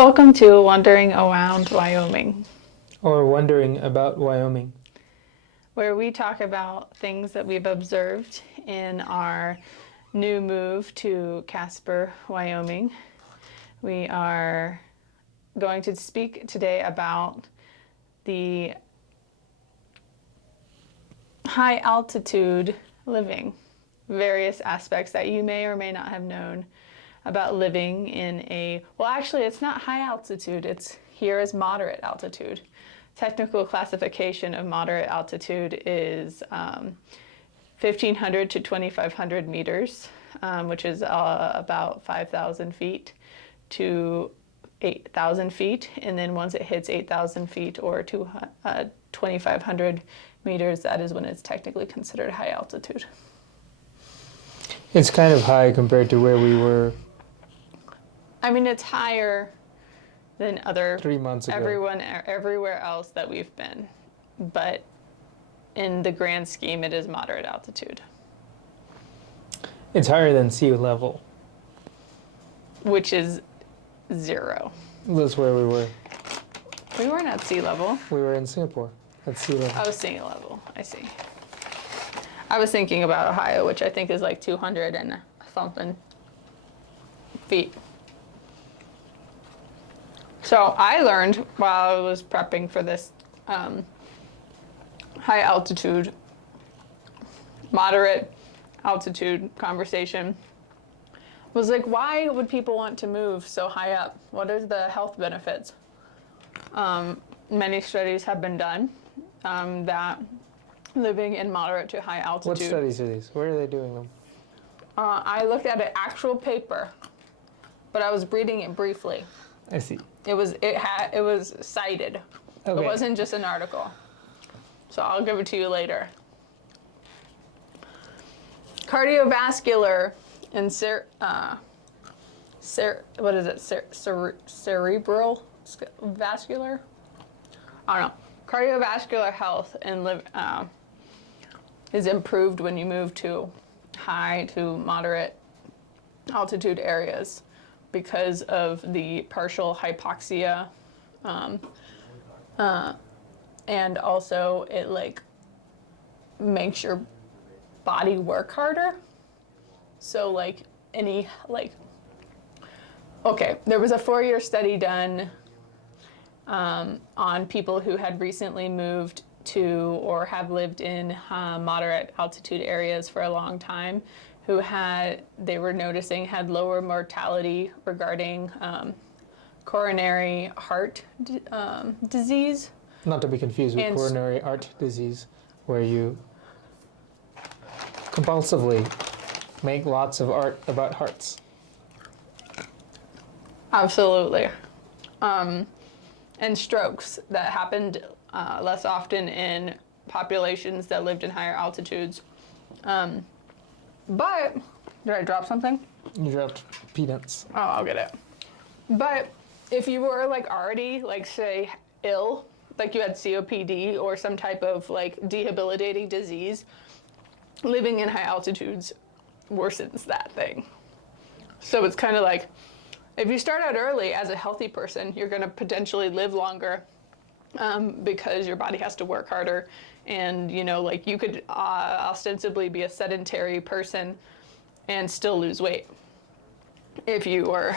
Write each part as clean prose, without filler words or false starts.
Welcome to Wandering Around Wyoming, Or wondering about Wyoming. where we talk about things that we've observed in our new move to Casper, Wyoming. We are going to speak today about the high altitude living, various aspects that you may or may not have known about living in actually it's not high altitude, it's here is moderate altitude. Technical classification of moderate altitude is 1,500 to 2,500 meters, which is about 5,000 feet to 8,000 feet. And then once it hits 8,000 feet or 2,500 meters, that is when it's technically considered high altitude. It's kind of high compared to where we were I mean, it's higher than 3 months ago. everywhere else that we've been, but in the grand scheme, it is moderate altitude. It's higher than sea level. Which is 0. That's where we were. We weren't at sea level. We were in Singapore at sea level. I was sea level. I see. I was thinking about Ohio, which I think is like 200 and something feet. So I learned while I was prepping for this high altitude, moderate altitude conversation, was like, why would people want to move so high up? What are the health benefits? Many studies have been done that living in moderate to high altitude. What studies are these? Where are they doing them? I looked at an actual paper, but I was reading it briefly. I see. It was cited. Okay. It wasn't just an article. So I'll give it to you later. Cardiovascular and cerebral vascular? I don't know. Cardiovascular health and is improved when you move to high to moderate altitude areas because of the partial hypoxia, and also it makes your body work harder. So there was a 4-year study done on people who had recently moved to or have lived in moderate altitude areas for a long time, they were noticing had lower mortality regarding coronary heart disease. Not to be confused with coronary heart disease, where you compulsively make lots of art about hearts. Absolutely. And strokes that happened less often in populations that lived in higher altitudes. But, did I drop something? You dropped peanuts. Oh, I'll get it. But if you were already, say, ill, like you had COPD or some type of debilitating disease, living in high altitudes worsens that thing. So it's kind of like, if you start out early as a healthy person, you're going to potentially live longer because your body has to work harder. And, you could ostensibly be a sedentary person and still lose weight if you were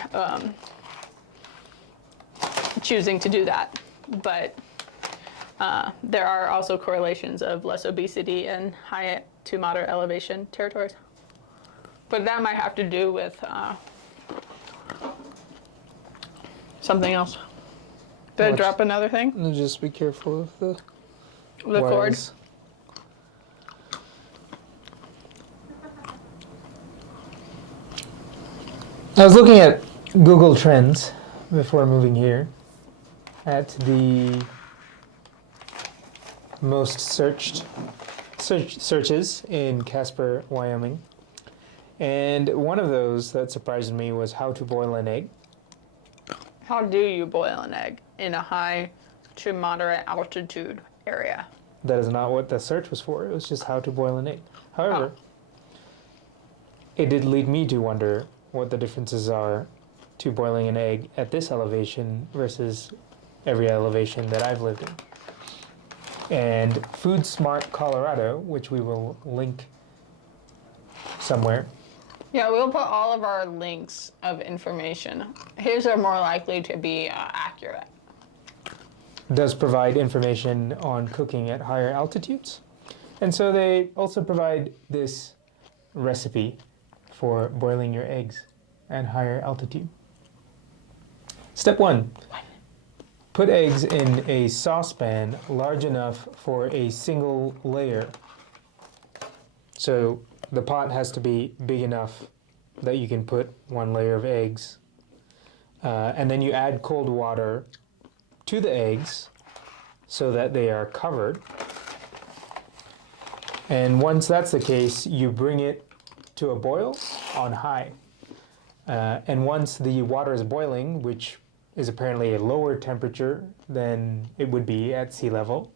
choosing to do that. But there are also correlations of less obesity in high to moderate elevation territories. But that might have to do with something else. Did I drop another thing? No, just be careful of the cord. I was looking at Google Trends before moving here at the most searches in Casper, Wyoming. And one of those that surprised me was how to boil an egg. How do you boil an egg in a high to moderate altitude area? That is not what the search was for. It was just how to boil an egg. However, it did lead me to wonder what the differences are to boiling an egg at this elevation versus every elevation that I've lived in. And Food Smart Colorado, which we will link somewhere. Yeah, we'll put all of our links of information. His are more likely to be accurate. Does provide information on cooking at higher altitudes. And so they also provide this recipe for boiling your eggs at higher altitude. Step 1. Put eggs in a saucepan large enough for a single layer. So the pot has to be big enough that you can put one layer of eggs. And then you add cold water to the eggs so that they are covered. And once that's the case, you bring it to a boil on high. And once the water is boiling, which is apparently a lower temperature than it would be at sea level,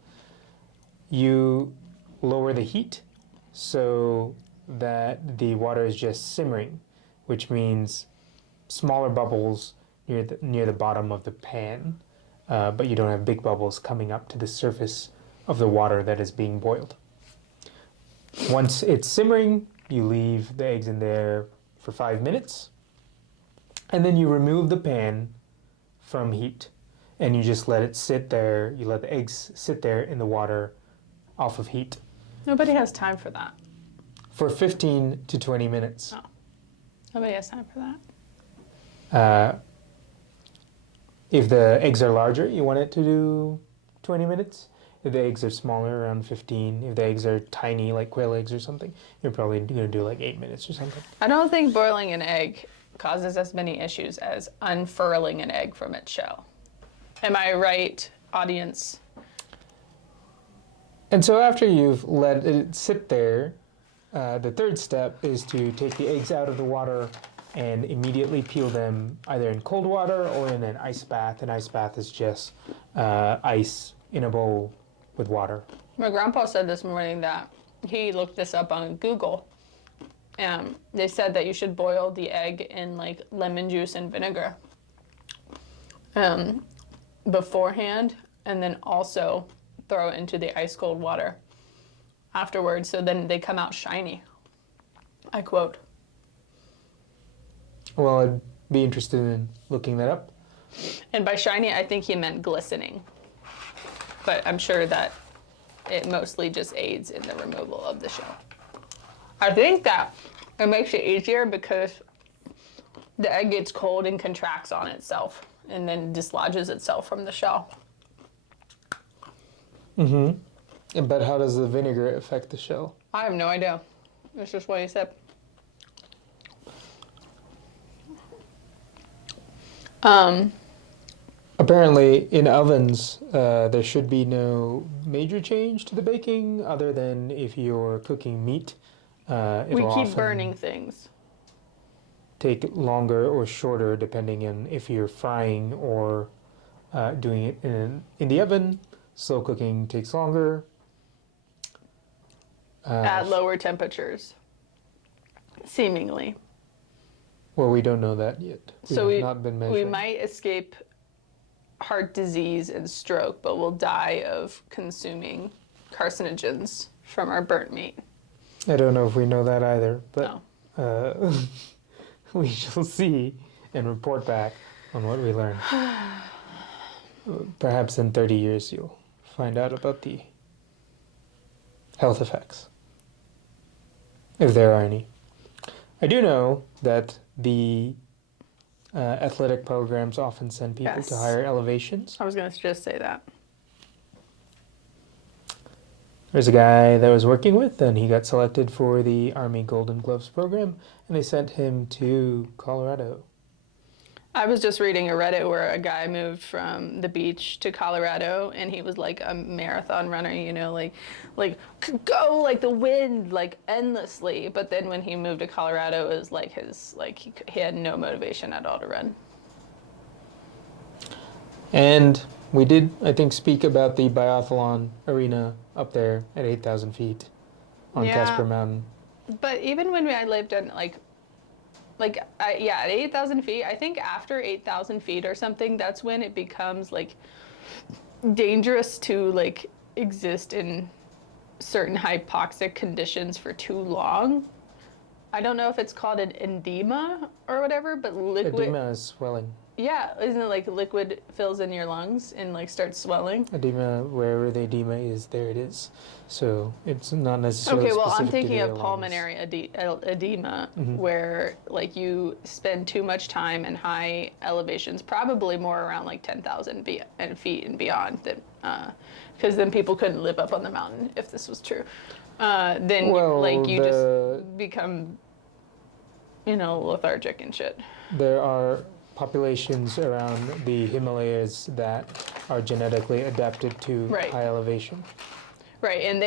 you lower the heat so that the water is just simmering, which means smaller bubbles near the bottom of the pan, but you don't have big bubbles coming up to the surface of the water that is being boiled. Once it's simmering, you leave the eggs in there for 5 minutes, and then you remove the pan from heat, and you just let it sit there. You let the eggs sit there in the water off of heat. Nobody has time for that. For 15 to 20 minutes. Oh. Nobody has time for that. If the eggs are larger, you want it to do 20 minutes. If the eggs are smaller, around 15. If the eggs are tiny, like quail eggs or something, you're probably going to do like 8 minutes or something. I don't think boiling an egg causes as many issues as unfurling an egg from its shell. Am I right, audience? And so after you've let it sit there, the third step is to take the eggs out of the water and immediately peel them either in cold water or in an ice bath. An ice bath is just ice in a bowl with water. My grandpa said this morning that he looked this up on Google. They said that you should boil the egg in like lemon juice and vinegar beforehand, and then also throw it into the ice cold water afterwards, so then they come out shiny. I quote. Well, I'd be interested in looking that up. And by shiny, I think he meant glistening. But I'm sure that it mostly just aids in the removal of the shell. I think that it makes it easier because the egg gets cold and contracts on itself and then dislodges itself from the shell. Mm-hmm. But how does the vinegar affect the shell? I have no idea. It's just what he said. Apparently, in ovens, there should be no major change to the baking other than if you're cooking meat. We keep burning things. Take longer or shorter depending on if you're frying or doing it in the oven. Slow cooking takes longer. At lower temperatures, seemingly. Well, we don't know that yet. So have not been measuring. we might escape heart disease and stroke, but we'll die of consuming carcinogens from our burnt meat. I don't know if we know that either, but No. we shall see and report back on what we learn. Perhaps in 30 years you'll find out about the health effects, if there are any. I do know that the athletic programs often send people to higher elevations. I was going to just say that. There's a guy that I was working with, and he got selected for the Army Golden Gloves program, and they sent him to Colorado. I was just reading a Reddit where a guy moved from the beach to Colorado, and he was like a marathon runner, you know, like go like the wind, like endlessly. But then when he moved to Colorado, it was like he had no motivation at all to run. And we did, I think, speak about the biathlon arena up there at 8,000 feet on Casper Mountain. But even when I lived in like like, yeah, at 8,000 feet, I think after 8,000 feet or something, that's when it becomes like dangerous to like exist in certain hypoxic conditions for too long. I don't know if it's called an edema or whatever, but liquid. Edema is swelling. Yeah, isn't it like liquid fills in your lungs and like starts swelling? Edema, wherever the edema is, there it is. So it's not necessarily Okay, well, I'm specific to thinking the of lungs. pulmonary edema, where like you spend too much time in high elevations, probably more around like 10,000 feet and beyond, because then people couldn't live up on the mountain if this was true. Then you just become, lethargic and shit. There are populations around the Himalayas that are genetically adapted to high elevation. Right, and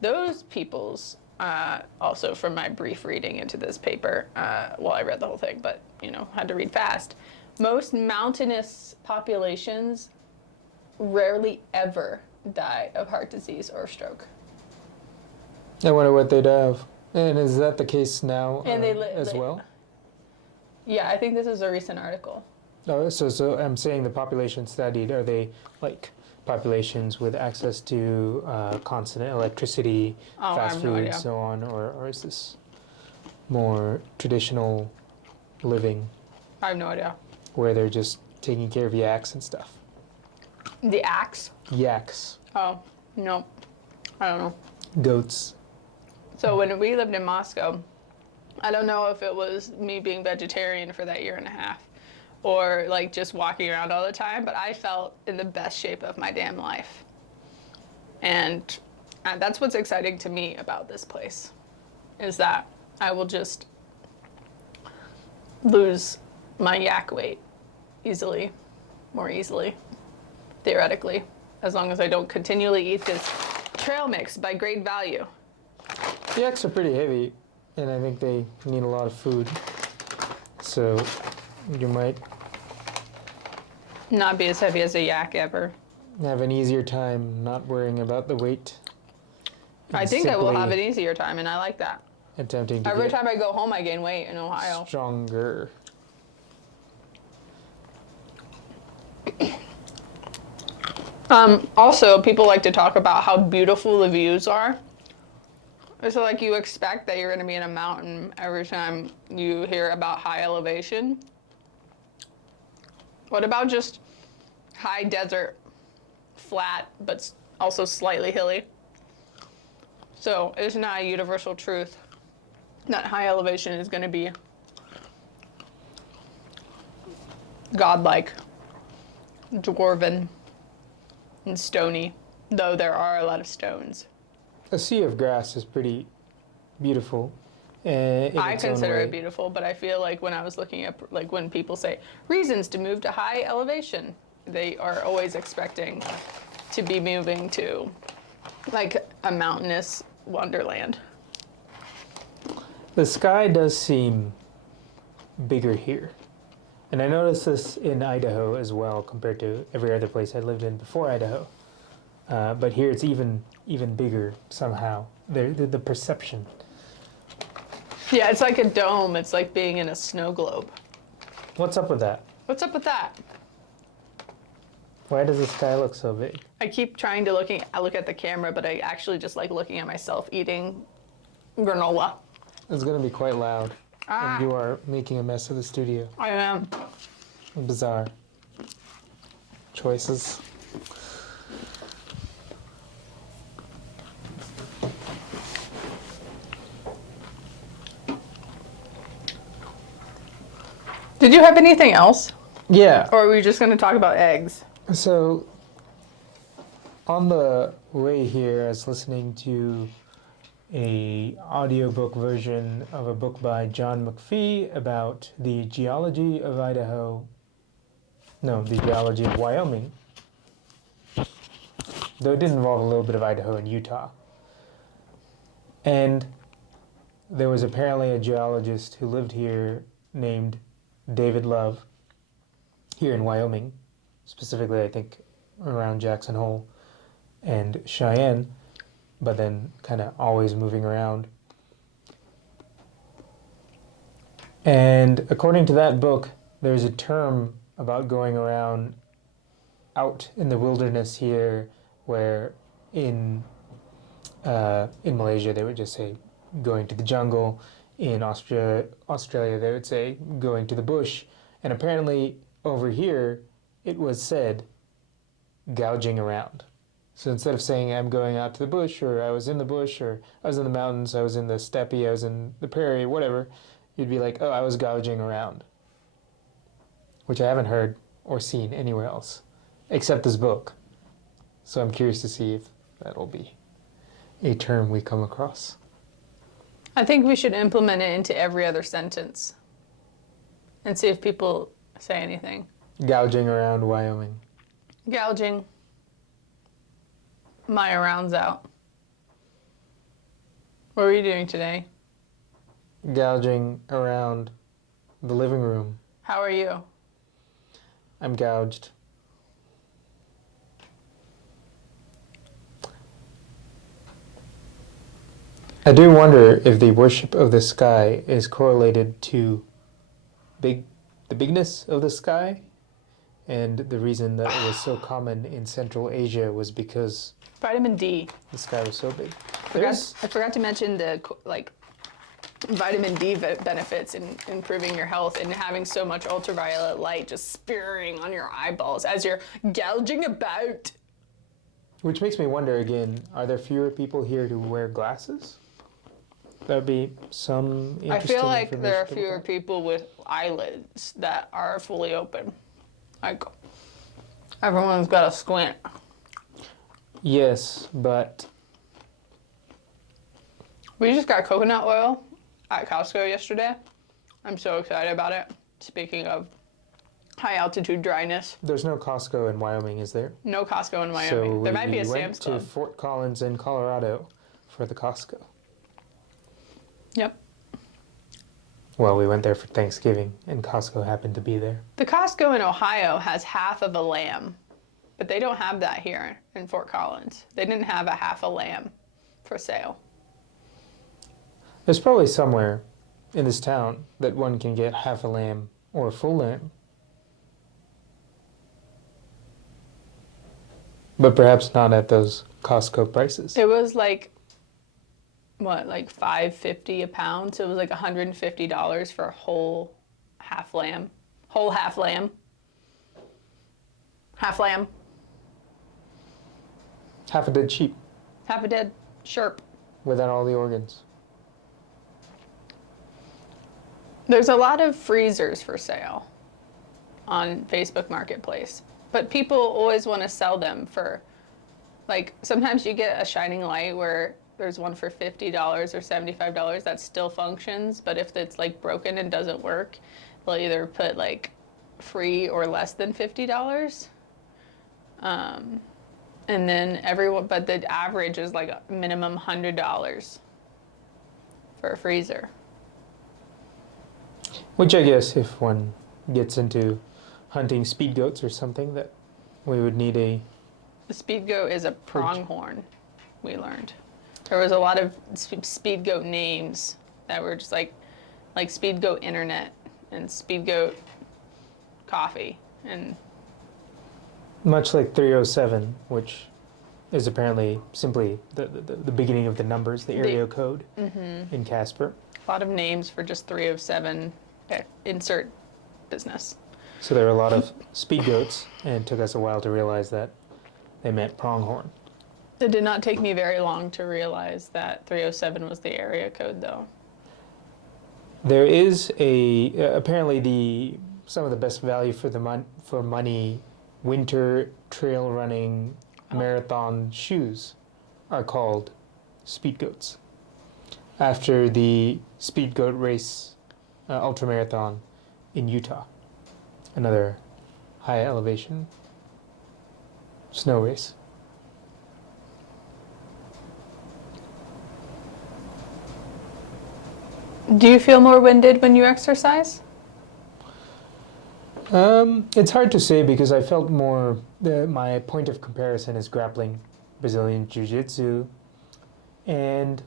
those peoples, also from my brief reading into this paper, well, I read the whole thing, but, had to read fast. Most mountainous populations rarely ever die of heart disease or stroke. I wonder what they'd have. And is that the case now as well? Yeah, I think this is a recent article. Oh, so I'm saying the population studied, are they like populations with access to constant electricity, fast food, so on, or is this more traditional living? I have no idea. Where they're just taking care of yaks and stuff. The axe? Yaks. Oh, no. I don't know. Goats. So when we lived in Moscow, I don't know if it was me being vegetarian for that year and a half or like just walking around all the time, but I felt in the best shape of my damn life. And that's what's exciting to me about this place, is that I will just lose my yak weight more easily, theoretically, as long as I don't continually eat this trail mix by Great Value. Yaks are pretty heavy, and I think they need a lot of food. So you might not be as heavy as a yak ever. Have an easier time not worrying about the weight. I think I will have an easier time, and I like that. Attempting to Every time I go home, I gain weight in Ohio. Stronger. Also, people like to talk about how beautiful the views are. So like you expect that you're going to be in a mountain every time you hear about high elevation. What about just high desert, flat, but also slightly hilly? So it's not a universal truth that high elevation is going to be godlike, dwarven, and stony, though there are a lot of stones. A sea of grass is pretty beautiful. I consider it beautiful, but I feel like when I was looking at, like when people say reasons to move to high elevation, they are always expecting to be moving to like a mountainous wonderland. The sky does seem bigger here. And I noticed this in Idaho as well compared to every other place I lived in before Idaho. But here it's even bigger somehow. The perception. Yeah, it's like a dome. It's like being in a snow globe. What's up with that? What's up with that? Why does the sky look so big? I keep trying to look at the camera, but I actually just like looking at myself eating granola. It's going to be quite loud. And you are making a mess of the studio. I am. Bizarre choices. Did you have anything else? Yeah. Or are we just going to talk about eggs? So, on the way here, I was listening to a audiobook version of a book by John McPhee about the geology of Idaho. No, the geology of Wyoming. Though it did involve a little bit of Idaho and Utah. And there was apparently a geologist who lived here named David Love, here in Wyoming, specifically I think around Jackson Hole and Cheyenne, but then kind of always moving around. And according to that book, there's a term about going around out in the wilderness here, where in Malaysia they would just say going to the jungle. In Australia they would say going to the bush. And apparently over here it was said gouging around. So instead of saying I'm going out to the bush, or I was in the bush, or I was in the mountains, I was in the steppe, I was in the prairie, whatever, you'd be like, oh, I was gouging around. Which I haven't heard or seen anywhere else, except this book. So I'm curious to see if that'll be a term we come across. I think we should implement it into every other sentence and see if people say anything. Gouging around Wyoming. Gouging my arounds out. What were you doing today? Gouging around the living room. How are you? I'm gouged. I do wonder if the worship of the sky is correlated to the bigness of the sky, and the reason that it was so common in Central Asia was because Vitamin D. the sky was so big. I forgot to mention the vitamin D benefits in improving your health and having so much ultraviolet light just spearing on your eyeballs as you're gouging about. Which makes me wonder again, are there fewer people here who wear glasses? That would be some interesting I feel like there are information to fewer look at. people with eyelids that are fully open. Like, everyone's got a squint. Yes, but We just got coconut oil at Costco yesterday. I'm so excited about it. Speaking of high altitude dryness, there's no Costco in Wyoming, is there? no Costco in Wyoming. So There might be a we went Sam's to Club. Fort Collins in Colorado for the Costco. Yep. Well, we went there for Thanksgiving, and Costco happened to be there. The Costco in Ohio has half of a lamb, but they don't have that here in Fort Collins. They didn't have a half a lamb for sale. There's probably somewhere in this town that one can get half a lamb or a full lamb. But perhaps not at those Costco prices. It was like, what, like $5.50 a pound? So it was like $150 for a whole half lamb. Whole half lamb. Half lamb. Half a dead sheep Half a dead sherp. without all the organs. There's a lot of freezers for sale on Facebook Marketplace, but people always want to sell them for, like, sometimes you get a shining light where there's one for $50 or $75 that still functions, but if it's like broken and doesn't work, they'll either put like free or less than $50. And then but the average is like a minimum $100 for a freezer. Which I guess if one gets into hunting speed goats or something, that we would need a... The speed goat is a pronghorn, we learned. There was a lot of speed goat names that were just like speed goat internet and speed goat coffee. And Much like 307, which is apparently simply the beginning of the numbers, the area code in Casper. a lot of names for just 307 insert business. So there were a lot of speed goats, and it took us a while to realize that they meant pronghorn. It did not take me very long to realize that 307 was the area code, though. There is apparently some of the best value for money winter trail running marathon shoes are called speed goats, after the speed goat race ultramarathon in Utah, another high elevation snow race. Do you feel more winded when you exercise? It's hard to say because I felt more, my point of comparison is grappling, Brazilian Jiu-Jitsu, and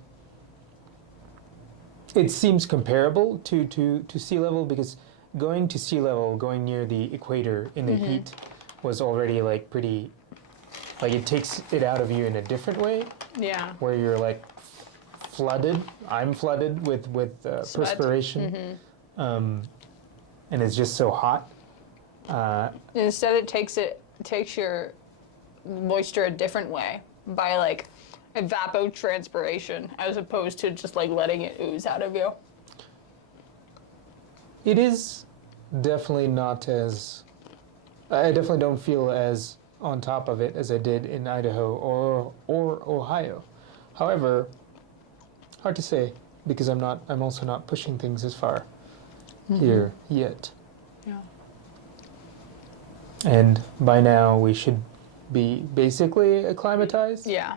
it seems comparable to sea level, because going to sea level, going near the equator in the heat, was already like pretty, like it takes it out of you in a different way, Yeah. where you're like flooded. I'm flooded with perspiration, and it's just so hot. Instead, it takes your moisture a different way by like evapotranspiration, as opposed to just like letting it ooze out of you. It is definitely not as. I definitely don't feel as on top of it as I did in Idaho or Ohio. However, hard to say, because I'm also not pushing things as far here yet. Yeah. And by now we should be basically acclimatized. Yeah,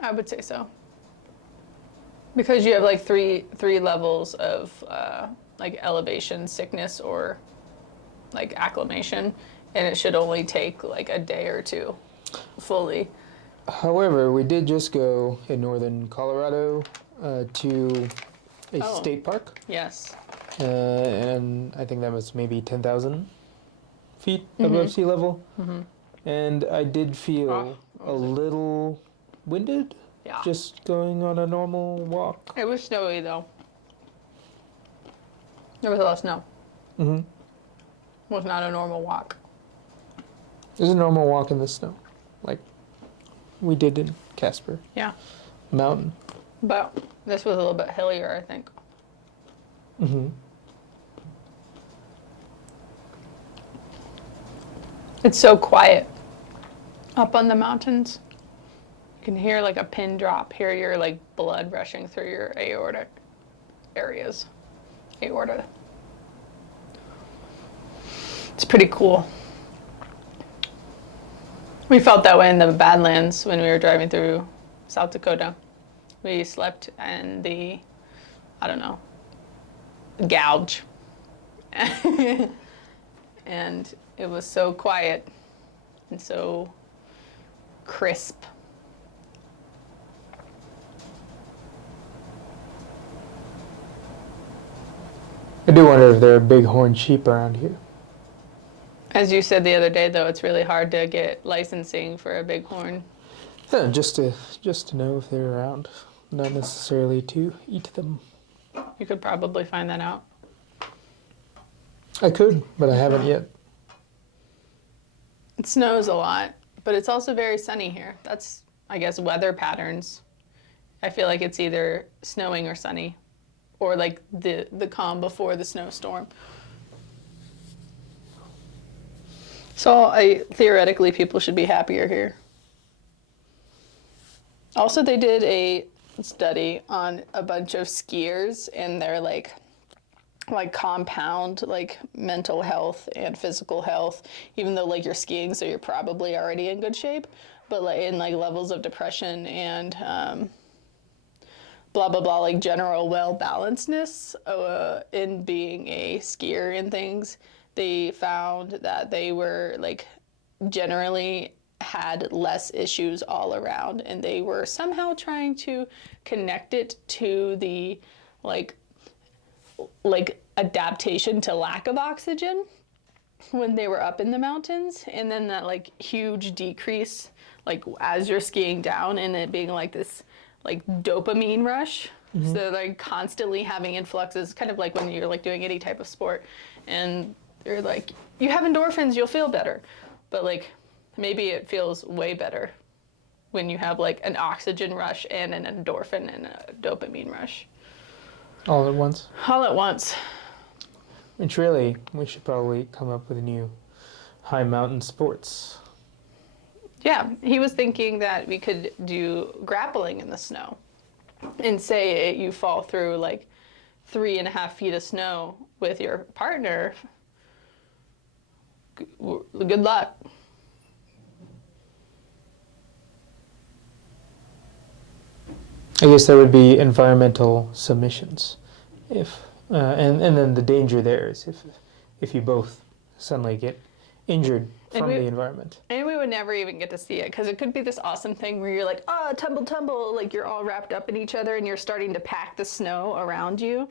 I would say so. Because you have like three levels of like elevation sickness or like acclimation, and it should only take like a day or two fully. However, we did just go in northern Colorado to a state park, Yes. and I think that was maybe 10,000 feet above sea level. And I did feel a little winded, Yeah. just going on a normal walk. It was snowy though. There was a lot of snow. Mm-hmm. It was not a normal walk. It was a normal walk in the snow, like we did in Casper Yeah. Mountain. But this was a little bit hillier, I think. Mm-hmm. It's so quiet up on the mountains. You can hear like a pin drop, hear your like blood rushing through your aortic areas. Aorta. It's pretty cool. We felt that way in the Badlands when we were driving through South Dakota. We slept in the, I don't know, gouge. And it was so quiet and so crisp. I do wonder if there are bighorn sheep around here. As you said the other day, though, it's really hard to get licensing for a bighorn. Yeah, just to know if they're around, not necessarily to eat them. You could probably find that out. I could, but I haven't yet. It snows a lot, but it's also very sunny here. That's, I guess, weather patterns. I feel like it's either snowing or sunny, or like the calm before the snowstorm. So theoretically, people should be happier here. Also, they did a study on a bunch of skiers and their like compound like mental health and physical health, even though like you're skiing, so you're probably already in good shape, but like in like levels of depression and blah blah blah, like general well-balancedness in being a skier and things. They found that they were like generally had less issues all around, and they were somehow trying to connect it to the like adaptation to lack of oxygen when they were up in the mountains, and then that like huge decrease like as you're skiing down, and it being like this like dopamine rush. Mm-hmm. So like constantly having influxes, kind of like when you're like doing any type of sport, and you're like, you have endorphins, you'll feel better, but like maybe it feels way better when you have like an oxygen rush and an endorphin and a dopamine rush. All at once? All at once. Which really, we should probably come up with a new high mountain sports. Yeah, he was thinking that we could do grappling in the snow. And say you fall through like 3.5 feet of snow with your partner. Good luck. I guess there would be environmental submissions, if and then the danger there is if you both suddenly get injured And from we- the environment. And we would never even get to see it because it could be this awesome thing where you're like, oh, tumble, tumble. Like you're all wrapped up in each other and you're starting to pack the snow around you.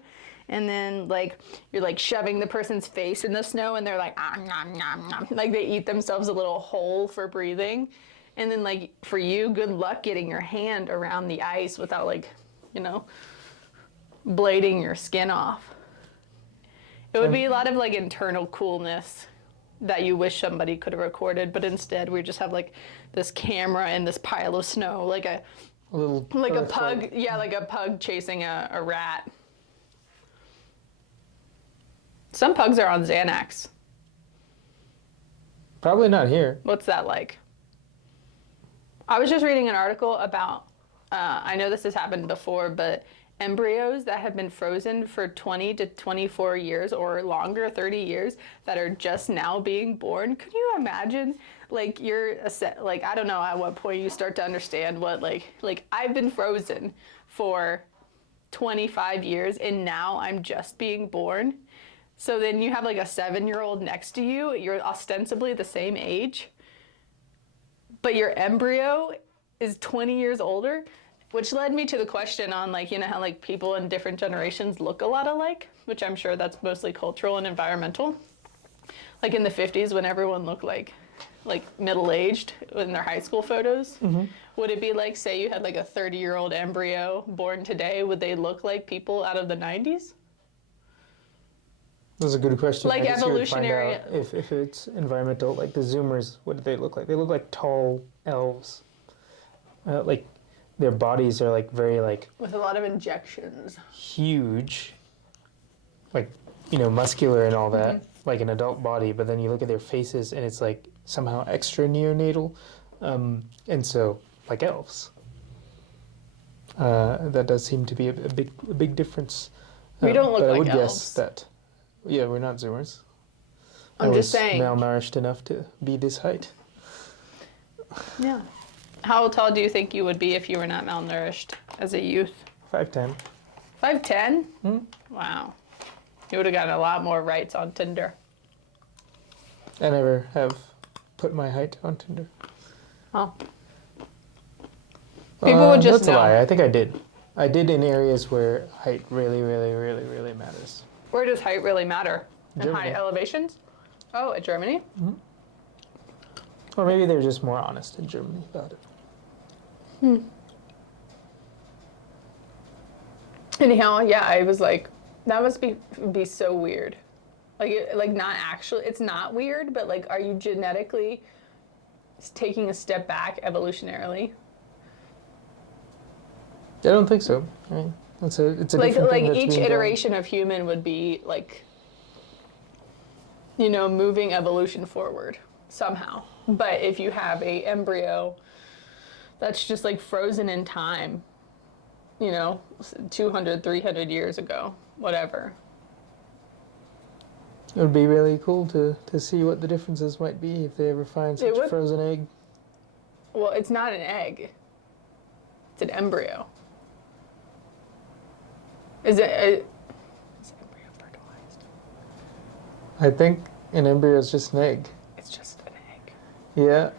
And then like you're like shoving the person's face in the snow and they're like, ah, nom, nom, nom. Like they eat themselves a little hole for breathing. And then like for you, good luck getting your hand around the ice without like, you know, blading your skin off. It would be a lot of like internal coolness that you wish somebody could have recorded, but instead we just have like this camera and this pile of snow, like a little like a earthquake. pug, yeah, like a pug chasing a rat. Some pugs are on Xanax. Probably not here. What's that like? I was just reading an article about, I know this has happened before, but embryos that have been frozen for 20 to 24 years or longer, 30 years, that are just now being born. Could you imagine? Like like, I don't know at what point you start to understand what like I've been frozen for 25 years and now I'm just being born. So then you have like a 7-year-old next to you, you're ostensibly the same age, but your embryo is 20 years older, which led me to the question on like, you know how like people in different generations look a lot alike, which I'm sure that's mostly cultural and environmental. Like in the 50s when everyone looked like middle-aged in their high school photos, would it be like, say you had like a 30-year-old embryo born today, would they look like people out of the 90s? That's a good question. Like I guess you would find evolutionary- out if it's environmental, like the Zoomers, what do they look like? They look like tall elves. Like their bodies are like very like With a lot of injections. huge, like, you know, muscular and all that, like an adult body. But then you look at their faces and it's like somehow extra neonatal, and so like elves. That does seem to be a big difference. We don't look but I like would elves. guess that. Yeah, we're not Zoomers. I'm I just was saying. malnourished enough to be this height. Yeah. How tall do you think you would be if you were not malnourished as a youth? 5'10". 5'10"? Wow. You would have gotten a lot more rights on Tinder. I never have put my height on Tinder. Oh. People would just That's a know. lie. I think I did. I did in areas where height really matters. Where does height really matter? In Germany. high elevations? Oh, at Germany? Or maybe they're just more honest in Germany about it. Anyhow, yeah, I was like, that must be so weird. Like not actually, it's not weird, but like, are you genetically taking a step back evolutionarily? I don't think so. I mean, it's a Like different thing that's each being done. iteration of human would be like, you know, moving evolution forward somehow. But if you have a embryo that's just like frozen in time, you know, 200, 300 years ago, whatever. It would be really cool to see what the differences might be if they ever find such a would. frozen egg. Well, it's not an egg. It's an embryo. Is embryo fertilized? I think an embryo is just an egg. It's just an egg. Yeah.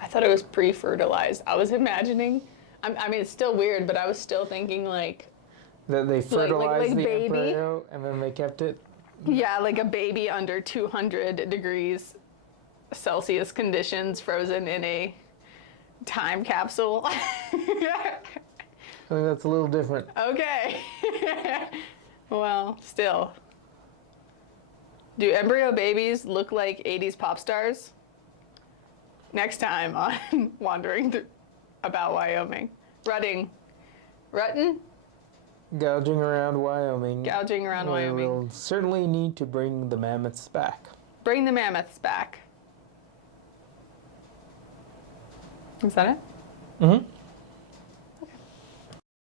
I thought it was pre-fertilized. I was imagining. I mean, it's still weird, but I was still thinking like, That they fertilized like the baby? embryo and then they kept it. yeah, like a baby under 200 degrees Celsius conditions, frozen in a time capsule. I think that's a little different. Okay. Well, still. Do embryo babies look like 80s pop stars? Next time on Wandering About Wyoming. Rutting. Ruttin? Gouging around Wyoming. Gouging around Wyoming. We'll certainly need to bring the mammoths back. Bring the mammoths back. Is that it? Mm-hmm.